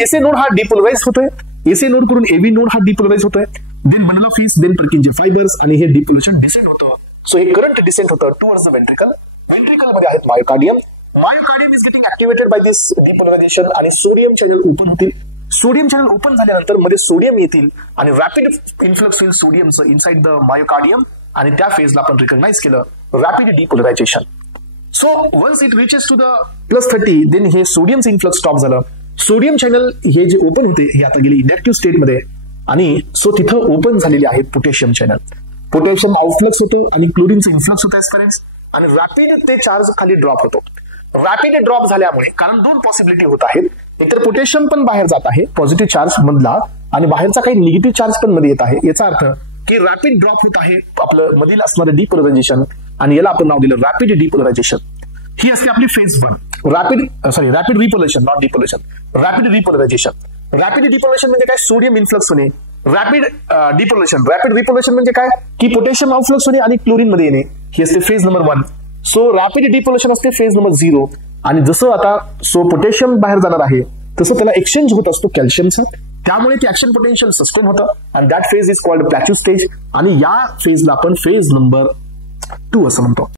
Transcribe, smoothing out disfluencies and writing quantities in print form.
SA node हा depolarize होतोय, SA node करून एबी नोड हा डिपोलराइज होतोय, then bundle of His, then Purkinje fibres आणि हे डिपोलेशन डिसेंट होतं. सो हे करंट डिसेंट होतं टुवर्ड्स द वेंट्रिकल. वेंट्रिकल मध्ये आहेत myocardium. Myocardium is getting activated by this depolarization आणि सोडियम चॅनल ओपन होतील. सोडियम चॅनल ओपन झाल्यानंतर मध्ये सोडियम येतील आणि रॅपिड इन्फ्लक्स होईल सोडियमचं इनसाइड द मायोकार्डियम आणि त्या फेजला आपण रिकॉग्नाइज केलं rapid depolarization. So once it reaches to the +30 then हे सोडियमचं इन्फ्लक्स स्टॉप झालं. सोडियम चॅनल हे जे ओपन होते हे आता गेले इनॅक्टिव्ह स्टेटमध्ये आणि सो तिथं ओपन झालेले आहेत पोटॅशियम चॅनल. पोटॅशियम आउटफ्लक्स होतं आणि क्लोरीनचं इन्फ्लक्स होतं एस्पेरेंट्स आणि रॅपिड ते चार्ज खाली ड्रॉप होतो. रॅपिड ड्रॉप झाल्यामुळे कारण दोन पॉसिबिलिटी होत आहेत, एकतर पोटॅशियम पण बाहेर जात आहे पॉझिटिव्ह चार्ज मधला आणि बाहेरचा काही निगेटिव्ह चार्ज पण मध्ये येत आहे. याचा अर्थ की रॅपिड ड्रॉप होत आहे आपलं मधील असणारं डिपोलरायझेशन आणि याला आपण नाव दिलं रॅपिड डिपोलरायझेशन. ही असते आपली phase 1. Rapid repolarization, not depolarization, rapid repolarization. Rapid depolarization म्हणजे काय? सोडियम इन्फ्लक्स होणे. रॅपिड डिपोलेशन, रॅपिड रिपोलेशन म्हणजे काय? की पोटॅशियम आउटफ्लक्स होणे आणि क्लोरीन मध्ये येणे. ही असते फेज नंबर 1. सो रॅपिड डिपोलेशन असते फेज नंबर 0 आणि जसं आता पोटॅशियम बाहेर जाणार आहे तसं त्याला एक्सचेंज होत असतो कॅल्शियमचं, त्यामुळे ते ऍक्शन पोटेन्शियल सस्टेन होतं and that phase is called plateau stage आणि या फेजला आपण फेज नंबर 2 असं म्हणतो.